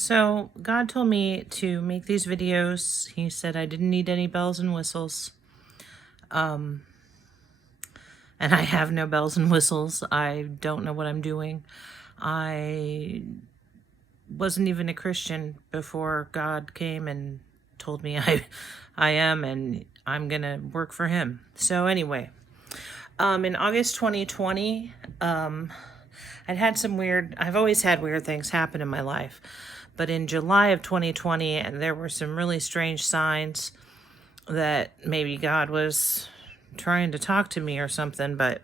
So God told me to make these videos. He said I didn't need any bells and whistles. And I have no bells and whistles. I don't know what I'm doing. I wasn't even a Christian before God came and told me I am, and I'm going to work for him. So anyway, in August 2020, I've always had weird things happen in my life. But in July of 2020, and there were some really strange signs that maybe God was trying to talk to me or something, but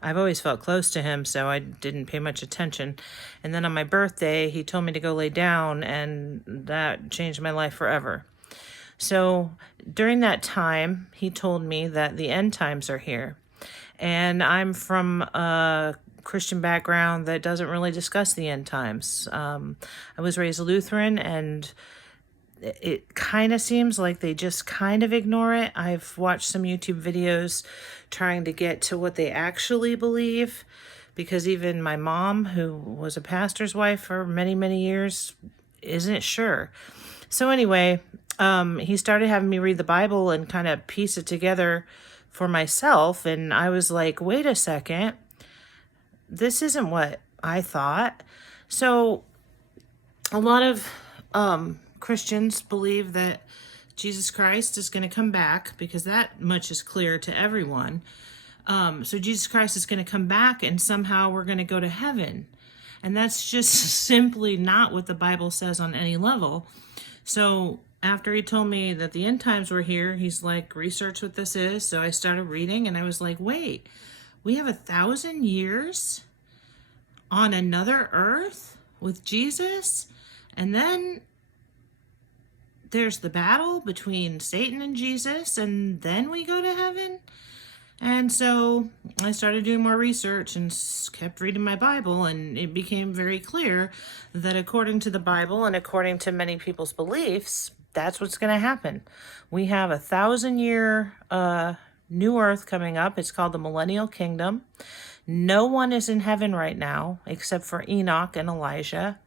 I've always felt close to him, so I didn't pay much attention. And then on my birthday, he told me to go lay down, and that changed my life forever. So during that time, he told me that the end times are here. And I'm from a Christian background that doesn't really discuss the end times. I was raised Lutheran, and it kind of seems like they just kind of ignore it. I've watched some YouTube videos trying to get to what they actually believe, because even my mom, who was a pastor's wife for many, many years, isn't sure. So anyway, he started having me read the Bible and kind of piece it together for myself. And I was like, wait a second, this isn't what I thought. So a lot of Christians believe that Jesus Christ is going to come back, because that much is clear to everyone. So Jesus Christ is going to come back, and somehow we're going to go to heaven. And that's just simply not what the Bible says on any level. So after he told me that the end times were here, he's like, research what this is. So I started reading, and I was like, wait, we have 1,000 years on another earth with Jesus? And then there's the battle between Satan and Jesus, and then we go to heaven? And so I started doing more research and kept reading my Bible, and it became very clear that according to the Bible and according to many people's beliefs, that's what's going to happen. We have 1,000-year new earth coming up. It's called the Millennial Kingdom. No one is in heaven right now except for Enoch and Elijah,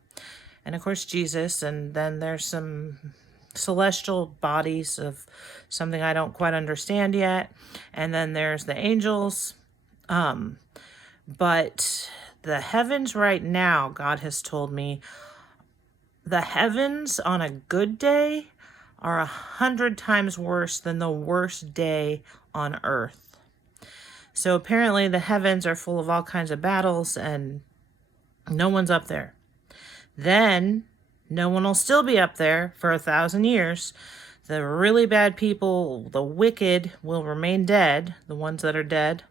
and of course Jesus, and then there's some celestial bodies of something I don't quite understand yet, and then there's the angels. But the heavens right now, God has told me, the heavens on a good day are 100 times worse than the worst day on earth. So apparently the heavens are full of all kinds of battles, and no one's up there. Then no one will still be up there for 1,000 years. The really bad people, the wicked, will remain dead, the ones that are dead.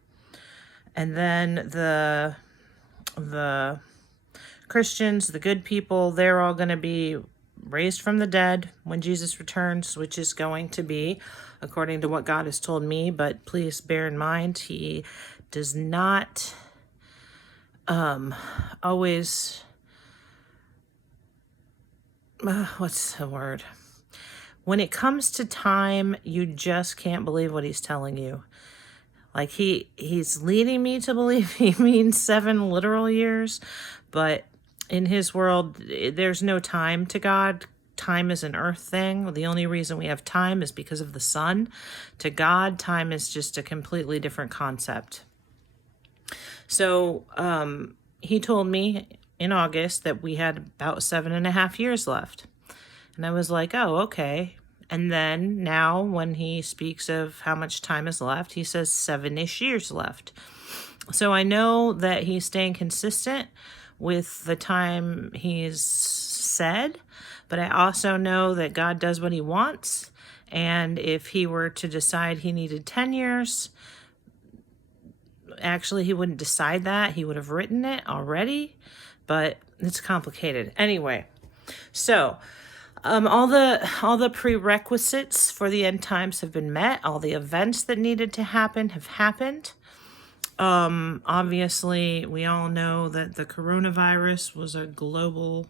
And then the Christians, the good people, they're all going to be raised from the dead when Jesus returns, which is going to be according to what God has told me. But please bear in mind, he does not always... what's the word? When it comes to time, you just can't believe what he's telling you. Like he's leading me to believe he means 7 literal years, but in his world, there's no time to God. Time is an earth thing. The only reason we have time is because of the sun. To God, time is just a completely different concept. So he told me in August that we had about 7.5 years left. And I was like, oh, okay. And then now when he speaks of how much time is left, he says 7-ish years left. So I know that he's staying consistent with the time he's said, but I also know that God does what he wants. And if he were to decide he needed 10 years, actually he wouldn't decide that. He would have written it already, but it's complicated. Anyway, so all the prerequisites for the end times have been met. All the events that needed to happen have happened. Obviously, we all know that the coronavirus was a global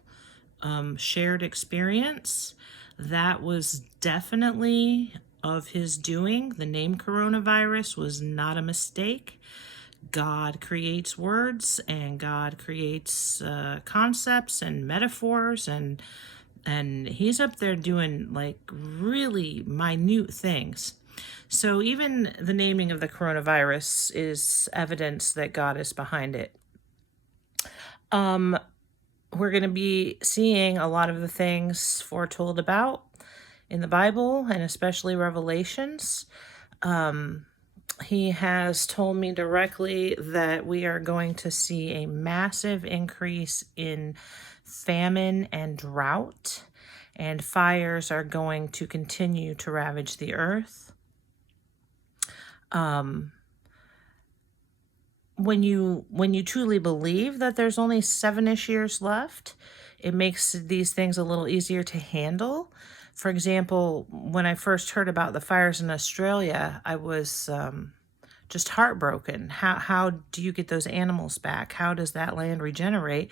shared experience. That was definitely of his doing. The name coronavirus was not a mistake. God creates words, and God creates concepts and metaphors, and he's up there doing like really minute things. So even the naming of the coronavirus is evidence that God is behind it. We're going to be seeing a lot of the things foretold about in the Bible, and especially Revelations. He has told me directly that we are going to see a massive increase in famine and drought, and fires are going to continue to ravage the earth. When you truly believe that there's only 7-ish years left, it makes these things a little easier to handle. For example, when I first heard about the fires in Australia, I was just heartbroken. How do you get those animals back? How does that land regenerate?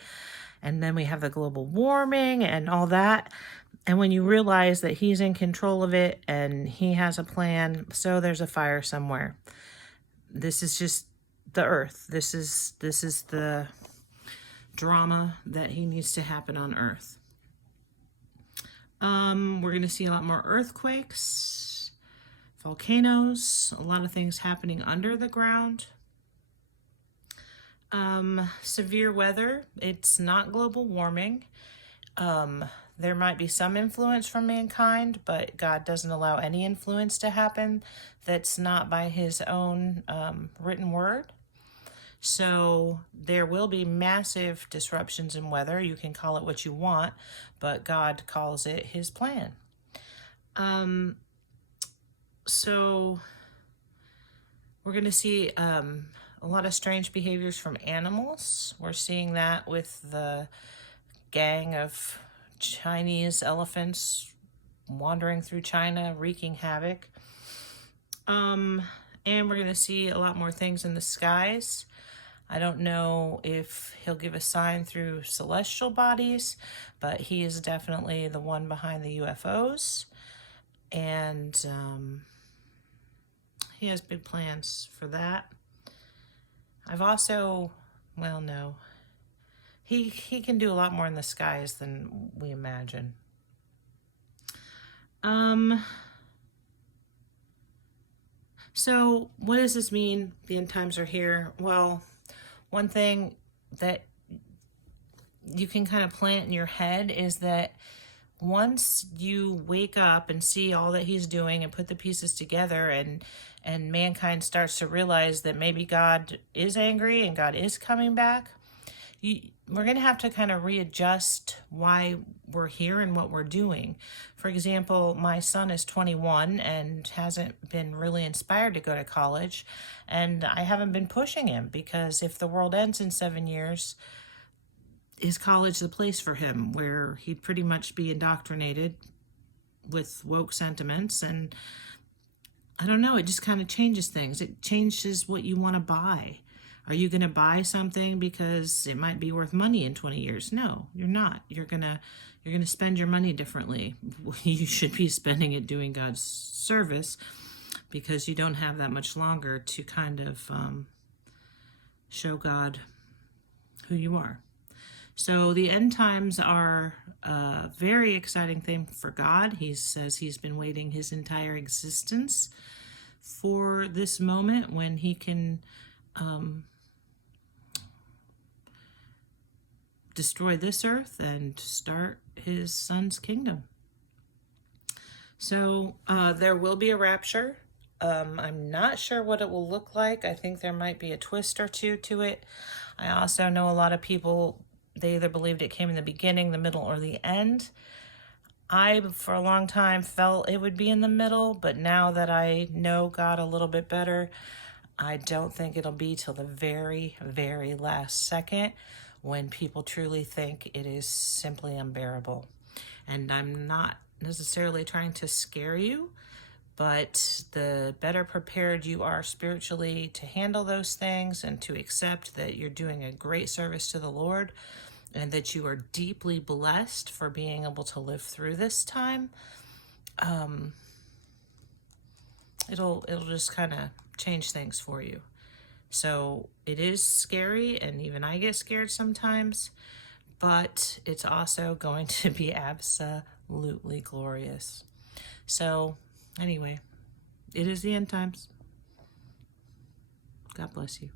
And then we have the global warming and all that. And when you realize that he's in control of it and he has a plan, so there's a fire somewhere. This is just the earth. This is the drama that he needs to happen on earth. We're going to see a lot more earthquakes, volcanoes, a lot of things happening under the ground. Severe weather. It's not global warming. There might be some influence from mankind, but God doesn't allow any influence to happen that's not by his own written word. So there will be massive disruptions in weather. You can call it what you want, but God calls it his plan. So we're going to see a lot of strange behaviors from animals. We're seeing that with the gang of Chinese elephants wandering through China, wreaking havoc. And we're going to see a lot more things in the skies. I don't know if he'll give a sign through celestial bodies, but he is definitely the one behind the UFOs. And he has big plans for that. I've also, well, no. He can do a lot more in the skies than we imagine. So what does this mean? The end times are here. Well, one thing that you can kind of plant in your head is that once you wake up and see all that he's doing and put the pieces together, and mankind starts to realize that maybe God is angry and God is coming back, we're going to have to kind of readjust why we're here and what we're doing. For example, my son is 21 and hasn't been really inspired to go to college, and I haven't been pushing him, because if the world ends in 7 years, is college the place for him, where he'd pretty much be indoctrinated with woke sentiments? And I don't know, it just kind of changes things. It changes what you want to buy. Are you going to buy something because it might be worth money in 20 years? No, you're not. You're going to spend your money differently. You should be spending it doing God's service, because you don't have that much longer to kind of show God who you are. So the end times are a very exciting thing for God. He says he's been waiting his entire existence for this moment when he can destroy this earth and start his son's kingdom. So there will be a rapture. I'm not sure what it will look like. I think there might be a twist or two to it. I also know a lot of people, they either believed it came in the beginning, the middle, or the end. I, for a long time, felt it would be in the middle, but now that I know God a little bit better, I don't think it'll be till the very, very last second, when people truly think it is simply unbearable. And I'm not necessarily trying to scare you, but the better prepared you are spiritually to handle those things and to accept that you're doing a great service to the Lord, and that you are deeply blessed for being able to live through this time, it'll just kind of change things for you. So it is scary, and even I get scared sometimes, but it's also going to be absolutely glorious. So anyway, it is the end times. God bless you.